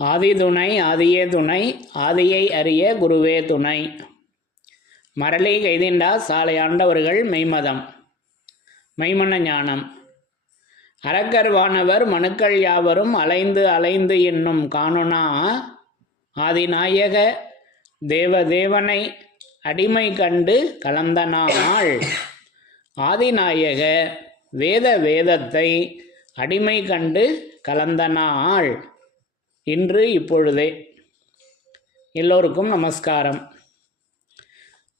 ஆதி துணை ஆதியே துணை ஆதியை அறிய குருவே துணை. மரளி கைதிண்டா சாலை ஆண்டவர்கள் மெய்மதம் மெய்மன ஞானம். அரக்கர் வானவர் மனுக்கள் யாவரும் அலைந்து அலைந்து என்னும் காணுனா ஆதிநாயக தேவதேவனை அடிமை கண்டு கலந்தனாள். ஆதிநாயக வேத வேதத்தை அடிமை கண்டு கலந்தனாள். இன்று இப்பொழுதே. எல்லோருக்கும் நமஸ்காரம்.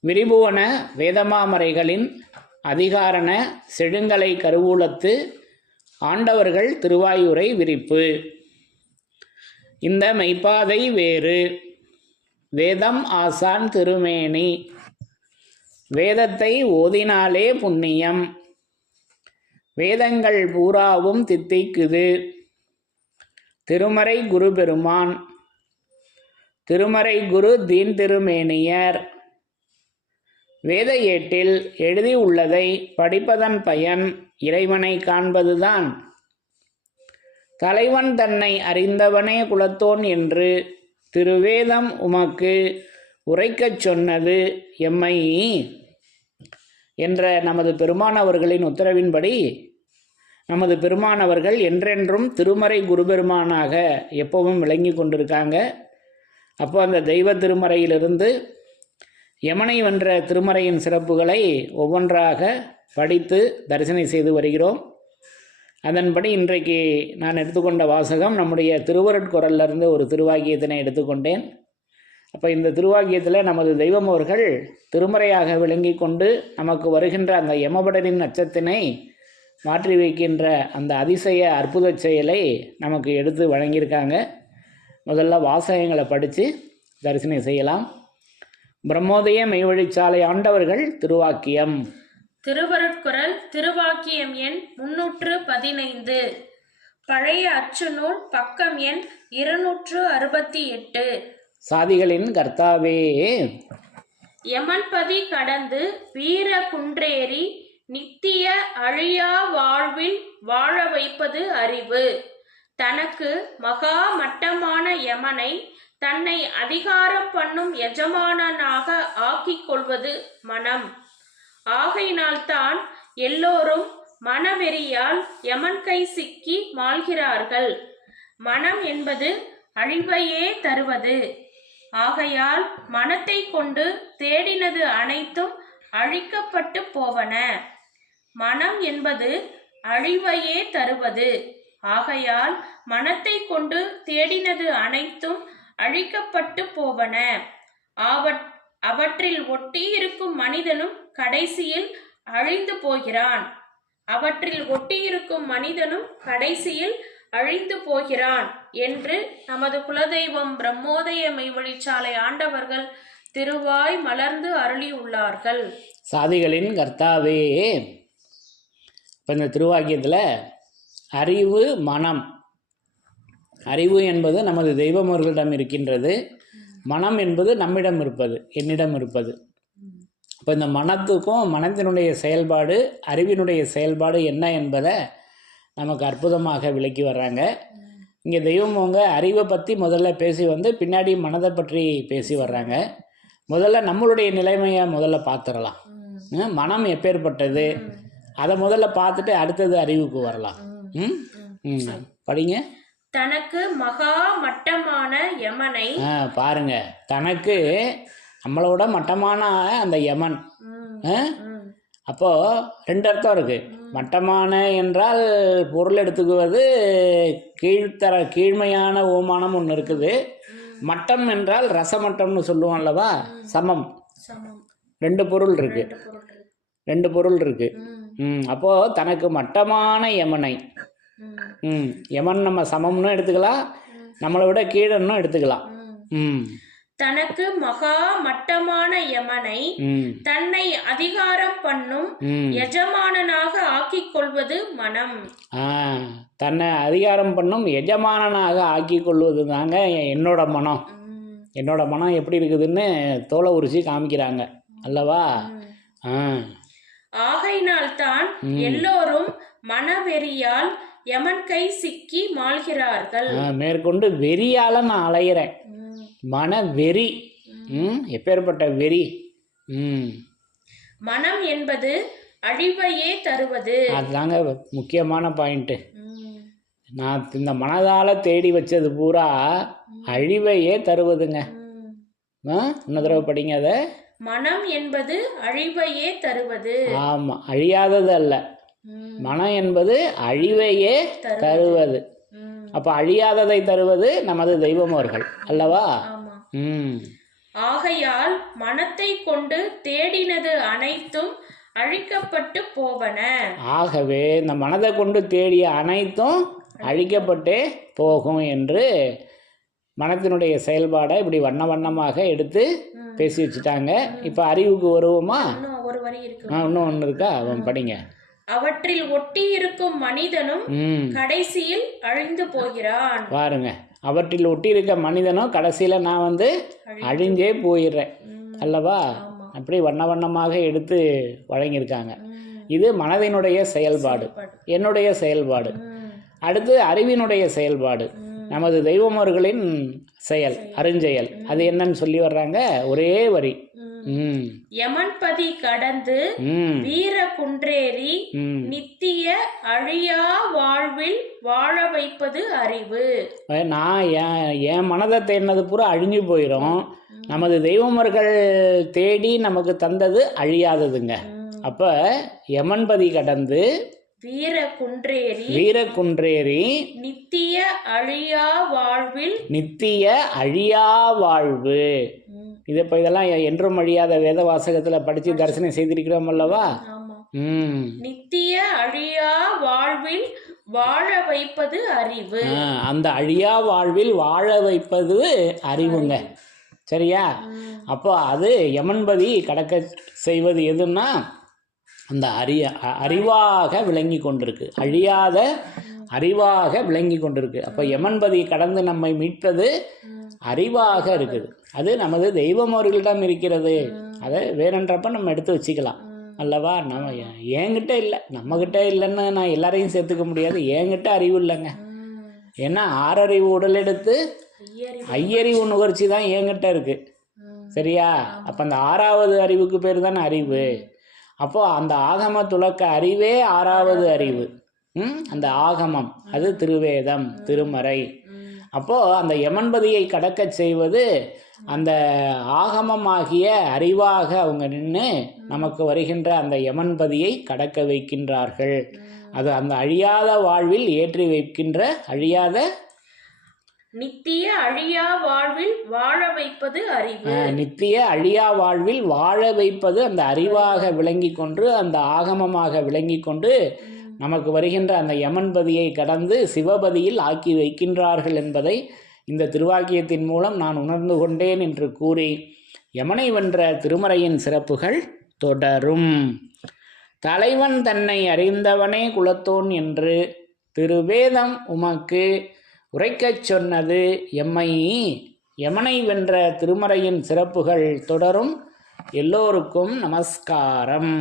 விரிபுவன வேதமாமரைகளின் அதிகாரண செழுங்கலை கருவூலத்து ஆண்டவர்கள் திருவாயூரை விரிப்பு. இந்த மெய்ப்பாதை வேறு வேதம் ஆசான் திருமேனி. வேதத்தை ஓதினாலே புண்ணியம். வேதங்கள் பூராவும் தித்திக்குது. திருமறை குரு பெருமான் திருமறை குரு தீன் திருமேனியர் வேத ஏட்டில் எழுதி உள்ளதை படிப்பதன் பயன் இறைவனை காண்பதுதான். தலைவன் தன்னை அறிந்தவனே குலத்தோன் என்று திருவேதம் உமக்கு உரைக்கச் சொன்னது எம்மை என்ற நமது பெருமான் அவர்களின் உத்தரவின்படி நமது பெருமானவர்கள் என்றென்றும் திருமறை குருபெருமானாக எப்பவும் விளங்கி கொண்டிருக்காங்க. அப்போ அந்த தெய்வ திருமறையிலிருந்து யமனை வென்ற திருமறையின் சிறப்புகளை ஒவ்வொன்றாக படித்து தரிசனம் செய்து வருகிறோம். அதன்படி இன்றைக்கு நான் எடுத்துக்கொண்ட வாசகம் நம்முடைய திருவருட்குறளிலிருந்து ஒரு திருவாக்கியத்தினை எடுத்துக்கொண்டேன். அப்போ இந்த திருவாக்கியத்தில் நமது தெய்வம் அவர்கள் திருமறையாக விளங்கி கொண்டு நமக்கு வருகின்ற அந்த யமபடரின் அச்சத்தினை மாற்றி வைக்கின்ற அந்த அதிசய அற்புத செயலை நமக்கு எடுத்து வழங்கியிருக்காங்க. முதல்ல வாசகங்களை படித்து தரிசனம் செய்யலாம். பிரம்மோதய மெய்வழிச்சாலை ஆண்டவர்கள் திருவாக்கியம். திருவருட்குறள் திருவாக்கியம் எண் 315. பழைய அச்சுநூல் பக்கம் எண் 268. சாதிகளின் கர்த்தாவே யமன்பதி கடந்து வீர குன்றேறி நித்திய அழியா வாழ்வில் வாழ வைப்பது அறிவு. தனக்கு மகா மட்டமான யமனை தன்னை அதிகாரம் பண்ணும் எஜமானனாக ஆக்கிக் கொள்வது மனம். ஆகையினால்தான் எல்லோரும் மனவெறியால் யமன் கை சிக்கி மாள்கிறார்கள். மனம் என்பது அழிவையே தருவது. ஆகையால் மனத்தை கொண்டு தேடினது அனைத்தும் அழிக்கப்பட்டு போவன. மனம் என்பது அழிவையே தருவது. ஆகையால் மனத்தை கொண்டு தேடினது அனைத்தும் அழிக்கப்பட்டு போவன. அவற்றில் ஒட்டியிருக்கும் மனிதனும் கடைசியில் அழிந்து போகிறான். அழிந்து போகிறான் என்று நமது குலதெய்வம் பிரம்மோதய மெய்வழிச்சாலை ஆண்டவர்கள் திருவாய் மலர்ந்து அருளி உள்ளார்கள். சாதிகளின் கர்த்தாவே. இப்போ இந்த திருவாக்கியத்தில் அறிவு மனம். அறிவு என்பது நமது தெய்வமர்களிடம் இருக்கின்றது. மனம் என்பது நம்மிடம் இருப்பது, என்னிடம் இருப்பது. இப்போ இந்த மனத்துக்கும் மனத்தினுடைய செயல்பாடு அறிவினுடைய செயல்பாடு என்ன என்பதை நமக்கு அற்புதமாக விளக்கி வர்றாங்க. இங்கே தெய்வம் அவங்க அறிவை பற்றி முதல்ல பேசி வந்து பின்னாடி மனதை பற்றி பேசி வர்றாங்க. முதல்ல நம்மளுடைய நிலைமையை முதல்ல பார்த்துடலாம். மனம் எப்பேற்பட்டது அதை முதல்ல பார்த்துட்டு அடுத்தது அறிவுக்கு வரலாம். படிங்க. தனக்கு மகா மட்டமான யமனை பாருங்க. தனக்கு நம்மளோட மட்டமான அந்த யமன். அப்போ ரெண்டு அர்த்தம் இருக்கு. மட்டமான என்றால் பொருள் எடுத்துக்குவது கீழ்மையான ஓமானம் ஒன்று இருக்குது. மட்டம் என்றால் ரசமட்டம்னு சொல்லுவோம் அல்லவா, சமம். ரெண்டு பொருள் இருக்கு. அப்போ தனக்கு மட்டமான யமனை. யமன் நம்ம சமம்னு எடுத்துக்கலாம், நம்மளை விட கீழன்னும் எடுத்துக்கலாம். தனக்கு மகா மட்டமான யமனை தன்னை அதிகாரம் பண்ணும் எஜமானனாக ஆக்கிக் கொள்வது மனம். தன்னை அதிகாரம் பண்ணும் எஜமானனாக ஆக்கிக் கொள்வது தாங்க என்னோட மனம். என்னோட மனம் எப்படி இருக்குதுன்னு தோலை உரிச்சி காமிக்கிறாங்க அல்லவா. ஆகையினால்தான் எல்லோரும் மனவெறியால் யமன் கை சிக்கி மாள்கிறார்கள். மேற்கொண்டு வெறியால நான் அலையிறேன். மன வெறி. எப்பேற்பட்ட வெறி. மனம் என்பது அழிவையே தருவது. அதுதாங்க முக்கியமான பாயிண்ட்டு. நான் இந்த மனதால தேடி வச்சது பூரா அழிவையே தருவதுங்க. இன்னொரு தடவை படிங்க அதை. மனம் என்பது அழிவையே தருவது. ஆமா, அழியாதது அல்ல. மனம் என்பது அழிவையே தருவது. அப்ப அழியாததை தருவது நமது தெய்வமோர்கள் அல்லவா? ஆகையால் மனத்தை கொண்டு தேடினது அனைத்தும் அழிக்கப்பட்டு போவன. ஆகவே இந்த மனதை கொண்டு தேடிய அனைத்தும் அழிக்கப்பட்டே போகும் என்று மனத்தினுடைய செயல்பாடை இப்படி வண்ண வண்ணமாக எடுத்து பேசி வச்சுட்டாங்க. இப்போ அறிவுக்கு வருவோமா? ஒரு வரி இருக்கு. இன்னும் ஒன்று இருக்கா? அவன் படிங்க. அவற்றில் ஒட்டி இருக்கும் மனிதனும் கடைசியில் அழிந்து போகிறான். பாருங்க, அவற்றில் ஒட்டி இருக்க மனிதனும் கடைசியில நான் அழிஞ்சே போயிடுறேன் அல்லவா? அப்படி வண்ண வண்ணமாக எடுத்து வழங்கியிருக்காங்க. இது மனதினுடைய செயல்பாடு, என்னுடைய செயல்பாடு. அடுத்து அறிவினுடைய செயல்பாடு, நமது தெய்வமர்களின் செயல், அருஞ்செயல். அது என்னன்னு சொல்லி வர்றாங்க ஒரே வரி. யமன்பதி கடந்து வீர குன்றேறி நித்திய அழியா வாழ்வில் வாழ வைப்பது அறிவு. நான் என் மனதை தேடினது பூரா அழிஞ்சு போயிடும். நமது தெய்வமர்கள் தேடி நமக்கு தந்தது அழியாததுங்க. அப்ப யமன்பதி கடந்து வீர குன்றேறி நித்திய அழியா வாழ்வு. இது இப்போ இதெல்லாம் என்றும் அழியாத வேத வாசகத்தில் படித்து தரிசனம் செய்திருக்கிறோம் அல்லவா? நித்திய அழியா வாழ்வில் வாழ வைப்பது அறிவு. அந்த அழியா வாழ்வில் வாழ வைப்பது அறிவுங்க. சரியா? அப்போ அது யமன்பதி கடக்க செய்வது எதுன்னா அந்த அறிவாக விளங்கி கொண்டிருக்கு, அழியாத அறிவாக விளங்கி கொண்டிருக்கு. அப்போ யமன்பதி கடந்து நம்மை மீட்பது அறிவாக இருக்குது. அது நமது தெய்வமோர்களிடம் இருக்கிறது. அதை வேறன்றப்ப நம்ம எடுத்து வச்சுக்கலாம் அல்லவா? நம்ம என்கிட்ட இல்லை, நம்மக்கிட்ட இல்லைன்னு நான் எல்லாரையும் சேர்த்துக்க முடியாது. என்கிட்ட அறிவு இல்லைங்க. ஏன்னா 6 அறிவு உடலெடுத்து ஐயறிவு நுகர்ச்சி தான் என்கிட்ட இருக்கு. சரியா? அப்போ அந்த 6வது அறிவுக்கு பேர் தானே அறிவு. அப்போ அந்த ஆகம துலக்க அறிவே 6வது அறிவு. அந்த ஆகமம் அது திருவேதம், திருமறை. அப்போ அந்த யமன்பதியை கடக்க செய்வது அந்த ஆகமமாகிய அறிவாக அவங்க நின்று நமக்கு வருகின்ற அந்த யமன்பதியை கடக்க வைக்கின்றார்கள். அது அந்த அழியாத வாழ்வில் ஏற்றி வைக்கின்ற அழியாத நித்திய அழியா வாழ்வில் வாழ வைப்பது அறிவு. நித்திய அழியா வாழ்வில் வாழ வைப்பது அந்த அறிவாக விளங்கி கொண்டு, அந்த ஆகமமாக விளங்கி கொண்டு நமக்கு வருகின்ற அந்த யமன்பதியை கடந்து சிவபதியில் ஆக்கி வைக்கின்றார்கள் என்பதை இந்த திருவாக்கியத்தின் மூலம் நான் உணர்ந்து கொண்டேன் என்று கூறி யமனை வென்ற திருமறையின் சிறப்புகள் தொடரும். தலைவன் தன்னை அறிந்தவனே குலத்தோன் என்று திருவேதம் உமக்கு உரைக்கச் சொன்னது எம்மை. யமனை வென்ற திருமறையின் சிறப்புகள் தொடரும். எல்லோருக்கும் நமஸ்காரம்.